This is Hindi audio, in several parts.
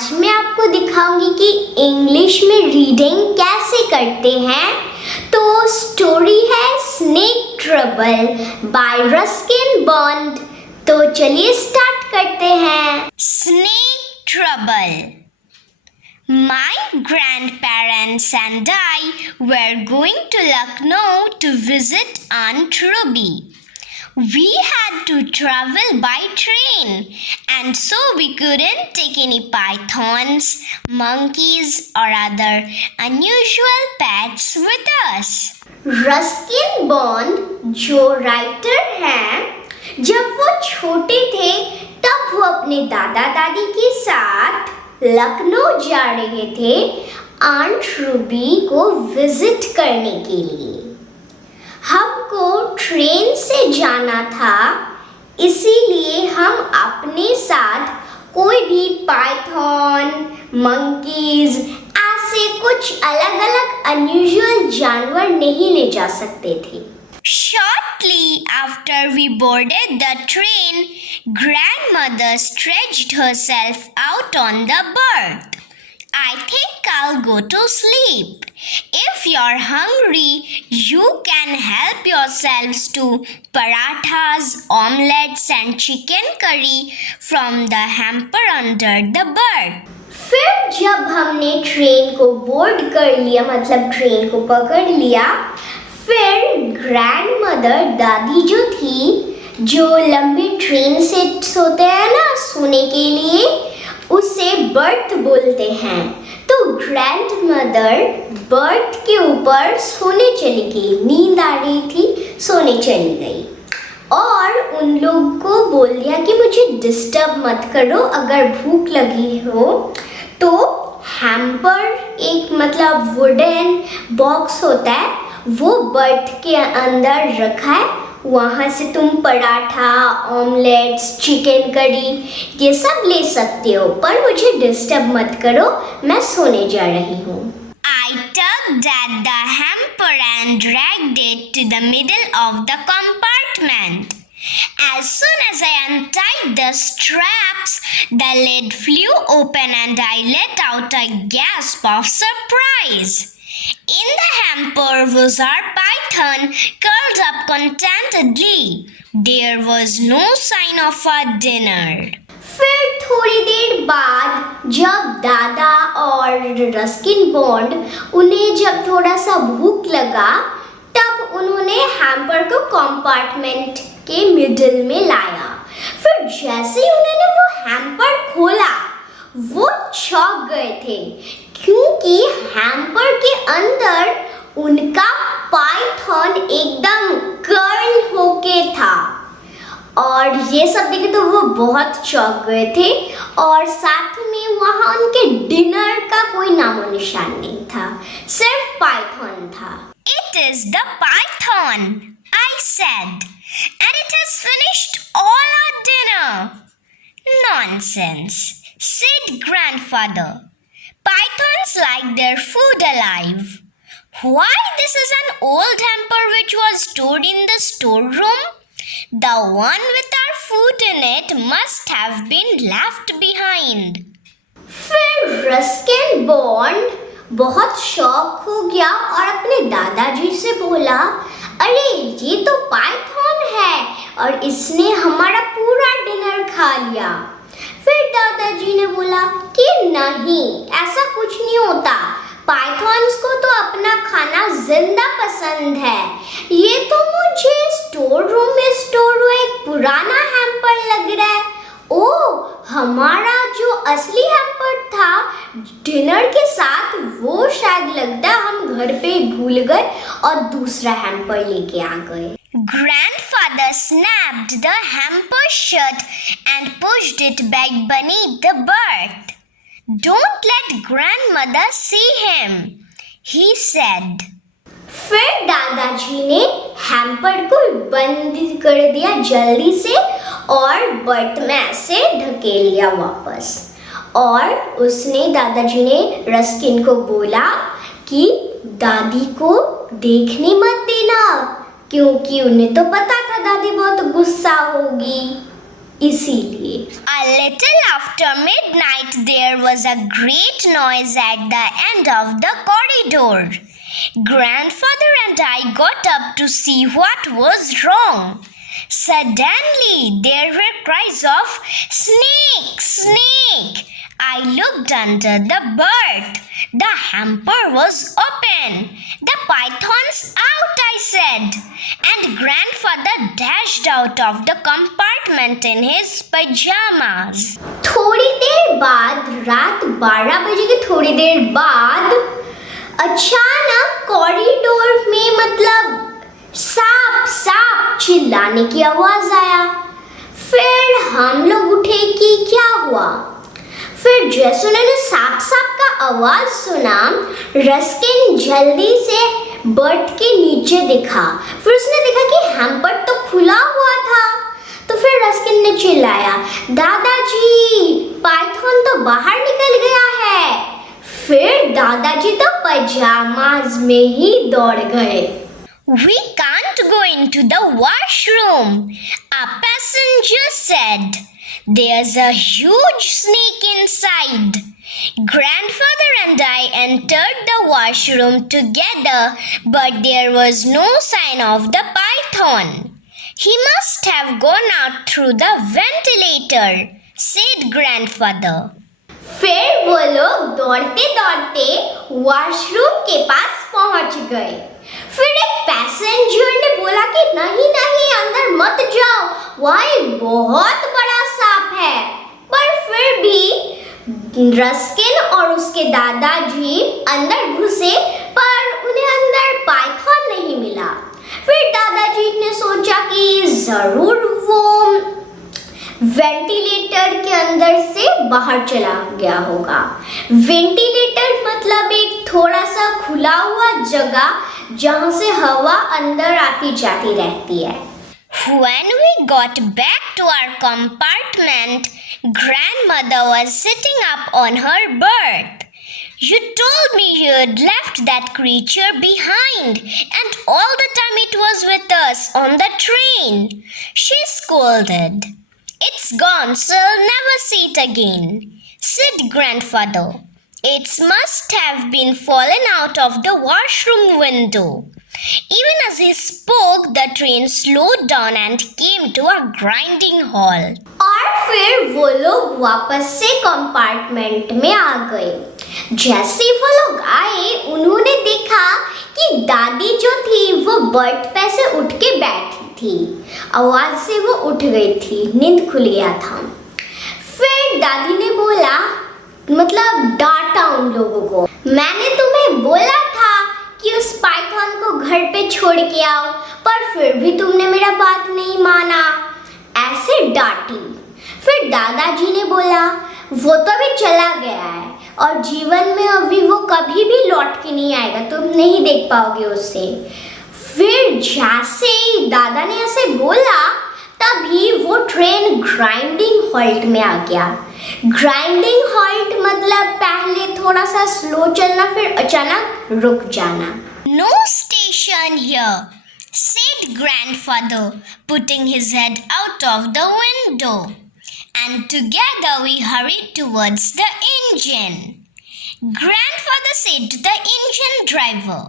आज मैं आपको दिखाऊंगी कि इंग्लिश में रीडिंग कैसे करते हैं। तो स्टोरी है snake trouble bye Ruskin bond. तो चलिए स्टार्ट करते हैं। Snake trouble. My grandparents and I were going to Lucknow to visit Aunt Ruby. We had to travel by train, and so we couldn't take any pythons, monkeys, or other unusual pets with us. Ruskin bond जो राइटर हैं, जब वो छोटे थे तब वो अपने दादा दादी के साथ लखनऊ जा रहे थे आंट रूबी को विजिट करने के लिए। हमको ट्रेन से जाना था, इसीलिए हम अपने साथ कोई भी पाइथन, मंकीज ऐसे कुछ अलग अलग अनयूजुअल जानवर नहीं ले जा सकते थे। Shortly after we boarded the train, grandmother stretched herself out on the berth. I think I'll go to sleep. If you're hungry, you can help yourselves to parathas, omelets and chicken curry from the hamper under the berth. फिर जब हमने ट्रेन को बोर्ड कर लिया, मतलब ट्रेन को पकड़ लिया, फिर ग्रैंडमदर दादी जो थी, जो लंबी ट्रेन सेट होते हैं ना सोने के लिए, उसे बर्थ बोलते हैं। तो ग्रैंडमदर बर्थ के ऊपर सोने चली गई, नींद आ रही थी, सोने चली गई और उन लोगों को बोल दिया कि मुझे डिस्टर्ब मत करो, अगर भूख लगी हो तो हैम्पर, एक मतलब वुडन बॉक्स होता है, वो बर्थ के अंदर रखा है, वहाँ से तुम पराठा, ऑमलेट्स, चिकन करी ये सब ले सकते हो, पर मुझे डिस्टर्ब मत करो, मैं सोने जा रही हूँ। I tugged at the hamper and dragged it to the middle of the compartment. As soon as I untied the straps, the lid flew open and I let out a gasp of surprise. In the hamper was our python curled up contentedly. There was no sign of our dinner. फिर थोड़ी देर बाद जब दादा और रस्किन बॉन्ड उन्हें जब थोड़ा सा भूख लगा, तब उन्होंने हैम्पर को कंपार्टमेंट के मिडिल में लाया। फिर जैसे ही उन्होंने वो हैम्पर खोला, वो चौंक गए थे, क्योंकि हैम्पर के अंदर उनका पाइथन एकदम कर्ल होके था। और ये सब देखे तो वो बहुत चौंक गए थे, और साथ में वहाँ उनके डिनर का कोई नामो निशान नहीं था, सिर्फ पाइथन था। It is the python, I said, and it has finished all our dinner. Nonsense, said grandfather. Pythons like their food alive. Why, this is an old hamper which was stored in the storeroom. The one with our food in it must have been left behind. फिर रस्किन बॉन्ड बहुत शॉक हो गया और अपने दादाजी से बोला, अरे ये तो पाइथन है और इसने हमारा पूरा डिनर खा लिया। फिर दादाजी ने बोला कि नहीं, ऐसा कुछ नहीं होता, पाइथन्स को तो अपना खाना जिंदा पसंद है। ये तो मुझे स्टोर रूम में स्टोर हुआ एक पुराना हैम्पर लग रहा है। ओह, हमारा जो असली हैम्पर था डिनर के साथ, वो शायद लगता है हम घर पे भूल गए और दूसरा हैम्पर लेके आ गए। Grandfather snapped the hamper shut and pushed it back beneath the berth. Don't let grandmother see him, he said. फिर दादाजी ने हैम्पर को बंद कर दिया जल्दी से और बर्थ में ऐसे ढकेल लिया वापस। और उसने, दादाजी ने रस्किन को बोला कि दादी को देखने मत देना, क्योंकि उन्हें तो पता था दादी बहुत गुस्सा होगी। इसीलिए। A little after midnight there was a great noise at the end of the corridor. Grandfather and I got up to see what was wrong. Suddenly there were cries of snake, snake. I looked under the berth. The hamper was open. The python's out, I said. And grandfather dashed out of the compartment in his pajamas. थोड़ी देर बाद, रात 12 बजे की थोड़ी देर बाद अचानक कॉरिडोर में सांप सांप चिल्लाने की आवाज आया। फिर हम लोग उठे कि क्या हुआ। फिर जैसे उन्होंने सांप सांप का आवाज सुना, रस्किन जल्दी से बर्थ के नीचे देखा। फिर उसने देखा कि हैम्पर तो खुला हुआ था। तो फिर रस्किन ने चिल्लाया, दादाजी पाइथन तो बाहर निकल गया है। फिर दादाजी तो पजामाज में ही दौड़ गए। We can't go into the washroom, a passenger said. There's a huge snake inside. Grandfather and I entered the washroom together, but there was no sign of the python. He must have gone out through the ventilator, said grandfather. फिर वो लोग दौड़ते दौड़ते वॉशरूम के पास पहुंच गए। फिर एक पैसेंजर ने बोला कि नहीं नहीं अंदर मत जाओ, वहाँ एक बहुत बड़ा सांप है। पर फिर भी रस्किन और उसके दादाजी अंदर घुसे, पर उन्हें अंदर पाइथन नहीं मिला। फिर दादाजी ने सोचा कि जरूर वो वेंटिलेटर के अंदर से बाहर चला गया होगा। वेंटिलेटर मतलब एक थोड़ा सा खुला हुआ जगह जहां से हवा अंदर आती जाती रहती है। When we got back to our compartment, grandmother was sitting up on her berth. You told me you had left that creature behind, and all the time it was with us on the train, she scolded. It's gone, so I'll never see it again, said grandfather. It must have been fallen out of the washroom window. Even as he spoke, the train slowed down and came to a grinding halt. और फिर वो लोग वापस से कंपार्टमेंट में आ गए। जैसे वो लोग आए, उन्होंने देखा कि दादी जो थी वो बर्थ पे से उठ के बैठी थी। आवाज से वो उठ गई थी, नींद खुल गया था। फिर दादी ने बोला, डांटा उन लोगों को, मैंने तुम्हें बोला था कि उस पाइथन को घर पे छोड़ के आओ, पर फिर भी तुमने मेरा बात नहीं माना। ऐसे डांटी। फिर दादाजी ने बोला, वो तो अभी चला गया है और जीवन में अभी वो कभी भी लौट के नहीं आएगा, तुम नहीं देख पाओगे उसे। फिर जैसे ही दादा ने ऐसे बोला, तभी वो ट्रेन ग्राइंडिंग हॉल्ट में आ गया। ग्राइंडिंग हॉल्ट मतलब पहले थोड़ा सा स्लो चलना, फिर अचानक रुक जाना। No station here, said grandfather, putting his head out of the window. And together we hurried towards the engine. Grandfather said to the engine driver,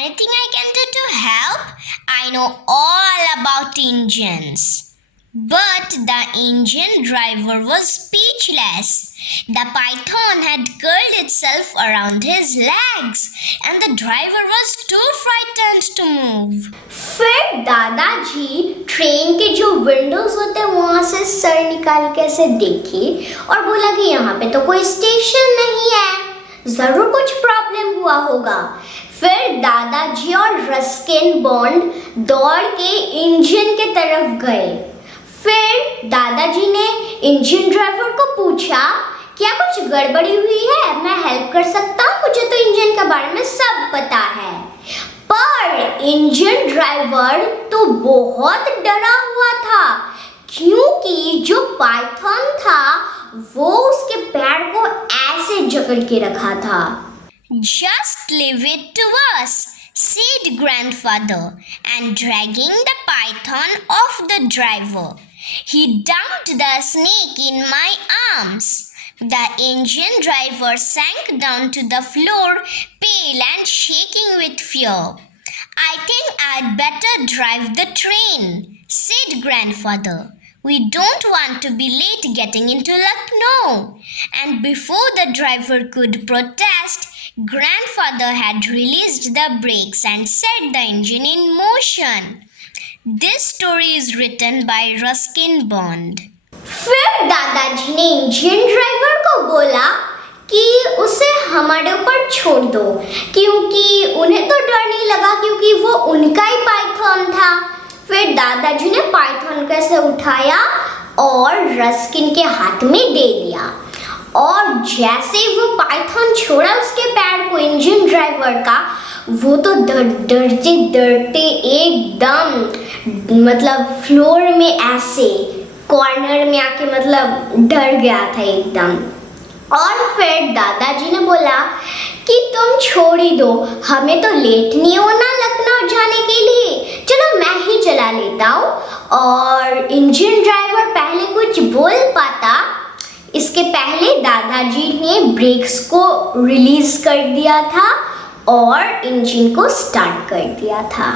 anything I can do to help? I know all about engines. But the engine driver was speechless. The python had curled itself around his legs, and the driver was too frightened to move. फिर दादाजी ट्रेन के जो विंडोज होते हैं वहाँ से सर निकाल के ऐसे देखी और बोला कि यहाँ पे तो कोई स्टेशन नहीं है, जरूर कुछ प्रॉब्लम हुआ होगा। फिर दादाजी और रस्किन बॉन्ड दौड़ के इंजन के तरफ गए। फिर दादाजी ने इंजन ड्राइवर को पूछा, क्या कुछ गड़बड़ी हुई है, मैं हेल्प कर सकता हूँ, मुझे तो इंजन के बारे में सब पता है। पर इंजन ड्राइवर तो बहुत डरा हुआ था, क्योंकि जो पाइथन था वो उसके पैर को ऐसे जकड़ के रखा था। Just leave it to us, said grandfather, and dragging the python off the driver, He dumped the snake in my arms. The engine driver sank down to the floor, pale and shaking with fear. I think I'd better drive the train, said Grandfather. We don't want to be late getting into Lucknow. And before the driver could protest, Grandfather had released the brakes and set the engine in motion. This story is written by Ruskin Bond. फिर दादाजी ने इंजन ड्राइवर को बोला कि उसे हमारे ऊपर छोड़ दो, क्योंकि उन्हें तो डर नहीं लगा क्योंकि वो उनका ही पाइथन था। फिर दादाजी ने पाइथन को ऐसे उठाया और रस्किन के हाथ में दे दिया, और जैसे वो पाइथन छोड़ा उसके पैर को इंजन ड्राइवर का, वो तो डरते डरते एकदम मतलब फ्लोर में ऐसे कॉर्नर में आके मतलब डर गया था एकदम। और फिर दादाजी ने बोला कि तुम छोड़ ही दो, हमें तो लेट नहीं होना लखनऊ जाने के लिए, चलो मैं ही चला लेता हूँ। और इंजन ड्राइवर पहले कुछ बोल पाता, इसके पहले दादाजी ने ब्रेक्स को रिलीज कर दिया था और इंजन को स्टार्ट कर दिया था।